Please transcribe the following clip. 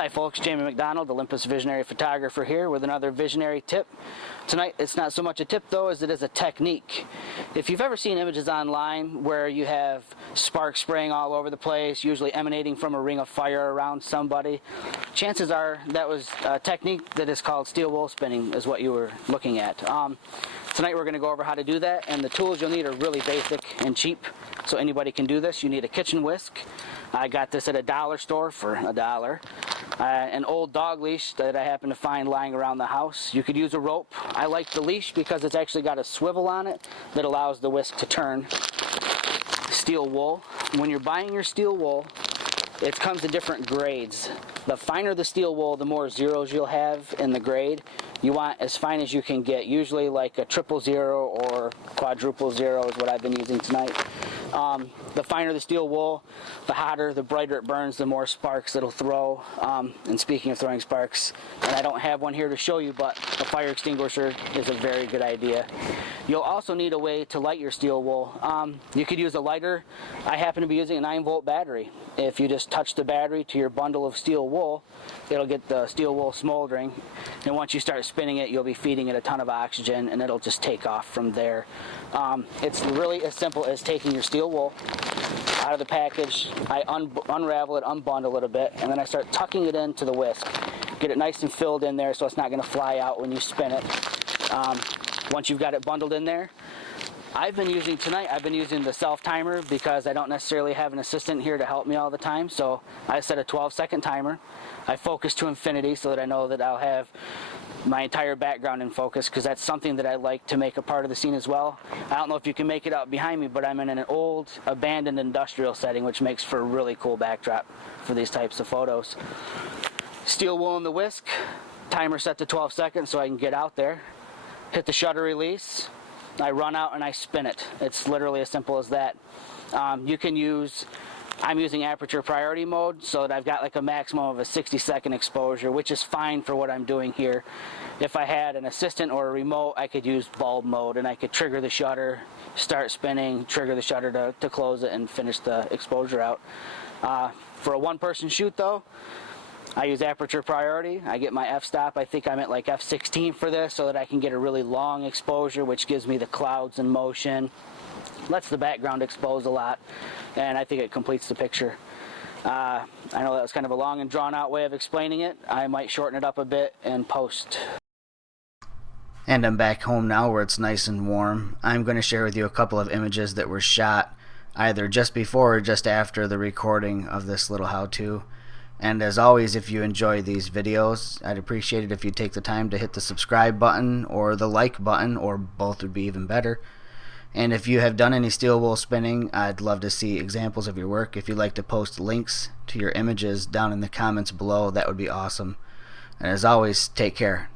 Hi folks, Jamie MacDonald, Olympus Visionary Photographer here with another visionary tip. Tonight it's not so much a tip though as it is a technique. If you've ever seen images online where you have sparks spraying all over the place, usually emanating from a ring of fire around somebody, chances are that was a technique that is called steel wool spinning is what you were looking at. Tonight we're going to go over how to do that, and the tools you'll need are really basic and cheap, so anybody can do this. You need a kitchen whisk. I got this at a dollar store for $1. An old dog leash that I happen to find lying around the house. You could use a rope. I like the leash because it's actually got a swivel on it that allows the whisk to turn. Steel wool. When you're buying your steel wool, it comes in different grades. The finer the steel wool, the more zeros you'll have in the grade. You want as fine as you can get, usually like a 000 or quadruple 0 is what I've been using tonight. The finer the steel wool, the hotter, the brighter it burns, the more sparks it'll throw. And speaking of throwing sparks, and I don't have one here to show you, but a fire extinguisher is a very good idea. You'll also need a way to light your steel wool. You could use a lighter. I happen to be using a 9-volt battery. If you just touch the battery to your bundle of steel wool, it'll get the steel wool smoldering, and once you start spinning it, you'll be feeding it a ton of oxygen, and it'll just take off from there. It's really as simple as taking your steel wool out of the package. I unravel it, unbundle it a bit, and then I start tucking it into the whisk. Get it nice and filled in there so it's not going to fly out when you spin it. Once you've got it bundled in there, I've been using the self timer because I don't necessarily have an assistant here to help me all the time, so I set a 12-second timer. I focus to infinity so that I know that I'll have my entire background in focus, because that's something that I like to make a part of the scene as well. I don't know if you can make it out behind me, but I'm in an old abandoned industrial setting, which makes for a really cool backdrop for these types of photos. Steel wool in the whisk, timer set to 12 seconds so I can get out there, hit the shutter release, I run out and I spin it. It's literally as simple as that. I'm using aperture priority mode so that I've got like a maximum of a 60-second exposure, which is fine for what I'm doing here. If I had an assistant or a remote, I could use bulb mode and I could trigger the shutter, start spinning, trigger the shutter to close it and finish the exposure out. For a one-person shoot though, I use aperture priority. I get my f-stop. I think I'm at like f16 for this so that I can get a really long exposure, which gives me the clouds in motion. Lets the background expose a lot, and I think it completes the picture. I know that was kind of a long and drawn out way of explaining it. I might shorten it up a bit and post. And I'm back home now where it's nice and warm. I'm going to share with you a couple of images that were shot either just before or just after the recording of this little how-to. And as always, if you enjoy these videos, I'd appreciate it if you take the time to hit the subscribe button or the like button, or both would be even better. And if you have done any steel wool spinning, I'd love to see examples of your work. If you'd like to post links to your images down in the comments below, that would be awesome. And as always, take care.